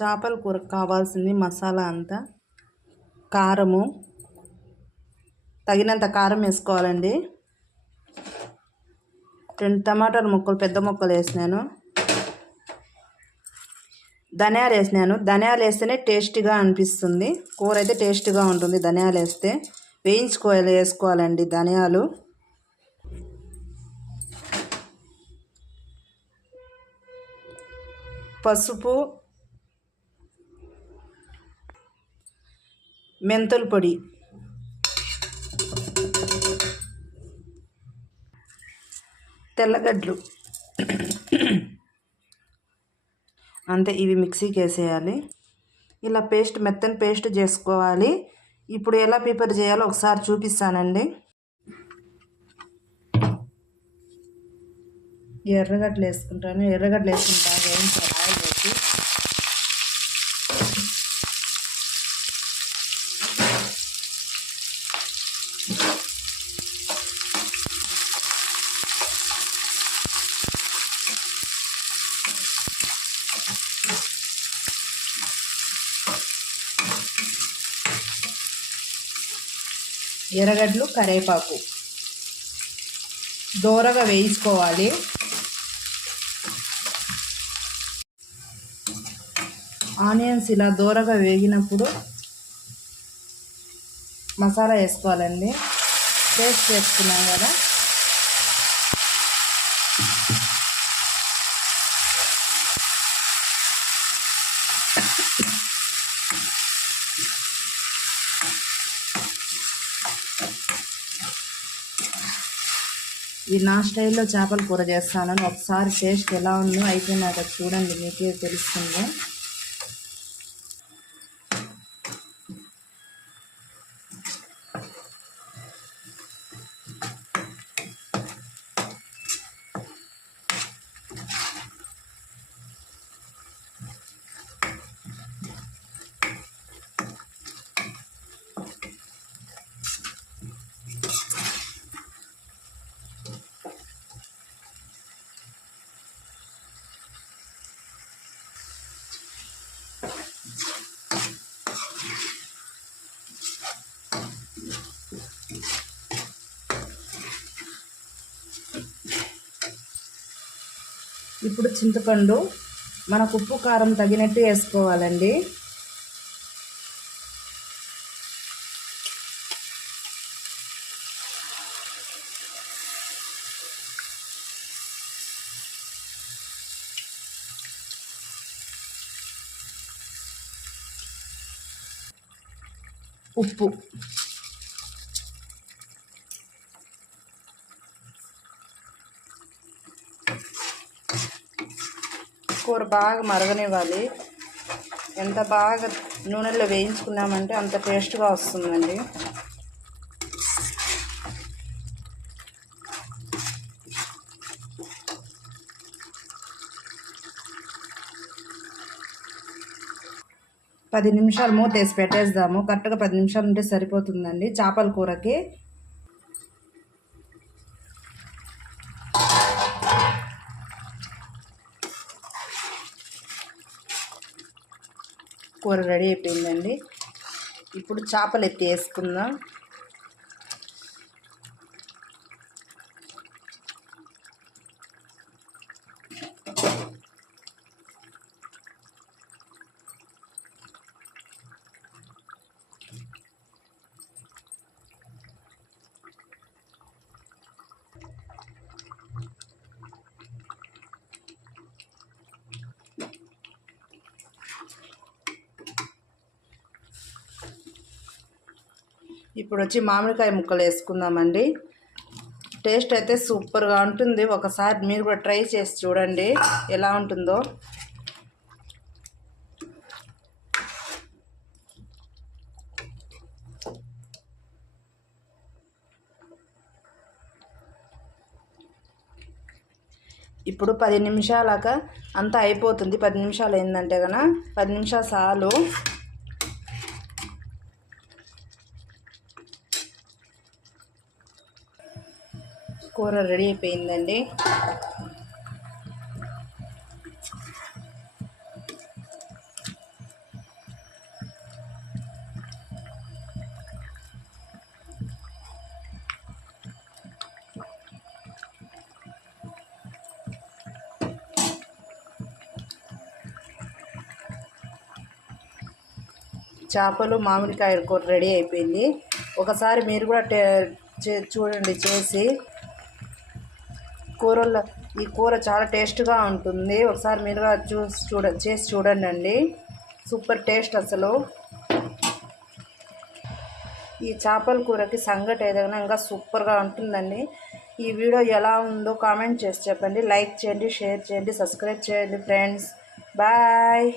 చేపల కూరకు కావాల్సింది మసాలా అంతా కారము, తగినంత కారం వేసుకోవాలండి. 2 టమాటాల ముక్కలు పెద్ద ముక్కలు వేసినాను. ధనియాలు వేసినాను. ధనియాలు వేస్తేనే టేస్టీగా అనిపిస్తుంది, కూర అయితే టేస్టీగా ఉంటుంది. ధనియాలు వేస్తే వేసుకోవాలండి ధనియాలు. పసుపు, మెంతుల పొడి, తెల్లగడ్డలు అంతే. ఇవి మిక్సీకి వేసేయాలి. ఇలా మెత్తని పేస్ట్ చేసుకోవాలి. ఇప్పుడు ఎలా ప్రిపేర్ చేయాలో ఒకసారి చూపిస్తానండి. ఎర్రగడ్డలు వేసుకుంటాను. ఎర్రగడ్డలు వేసుకుని బాగా వేయించాలి ఆయిల్ వేసి. ఎర్రగడ్డలు, కరివేపాకు దోరగా వేయించుకోవాలి. ఆనియన్స్ ఇలా దోరగా వేగినప్పుడు మసాలా వేసుకోవాలండి. పేస్ట్ వేసుకున్నాం కదా, ఇది నా స్టైల్లో చేపల కూర చేస్తాను. ఒకసారి టేస్ట్ ఎలా ఉందో అయిపోయినాక చూడండి, మీకే తెలుస్తుంది. ఇప్పుడు చింతపండు మనకు ఉప్పు కారం తగినట్టు వేసుకోవాలండి. ఉప్పు, కూర బాగా మరగనివ్వాలి. ఎంత బాగా నూనెలో వేయించుకున్నామంటే అంత టేస్ట్గా వస్తుందండి. పది నిమిషాలు మూత వేసి పెట్టేద్దాము. కరెక్ట్గా 10 నిమిషాలు ఉంటే సరిపోతుందండి చేపల కూరకి. కూర రెడీ అయిపోయిందండి. ఇప్పుడు చేపలు ఎత్తి వేసుకుందాం. ఇప్పుడు వచ్చి మామిడికాయ ముక్కలు వేసుకుందామండి. టేస్ట్ అయితే సూపర్గా ఉంటుంది. ఒకసారి మీరు కూడా ట్రై చేసి చూడండి ఎలా ఉంటుందో. ఇప్పుడు 10 నిమిషాలక అంతా అయిపోతుంది. 10 నిమిషాలు అయిందంటే కనుక 10 నిమిషాలు చాలు. కూర రెడీ అయిపోయిందండి. చేపలు మామిడికాయ కూర రెడీ అయిపోయింది. ఒకసారి మీరు కూడా చూడండి చేసి. కూరల్లో ఈ కూర చాలా టేస్ట్గా ఉంటుంది. ఒకసారి మీరు కూడా చేసి చూడండి. సూపర్ టేస్ట్ అసలు. ఈ చేపల కూరకి సంగటి ఏదైనా ఇంకా సూపర్గా ఉంటుందండి. ఈ వీడియో ఎలా ఉందో కామెంట్ చేసి చెప్పండి. లైక్ చేయండి, షేర్ చేయండి, సబ్స్క్రైబ్ చేయండి ఫ్రెండ్స్. బాయ్.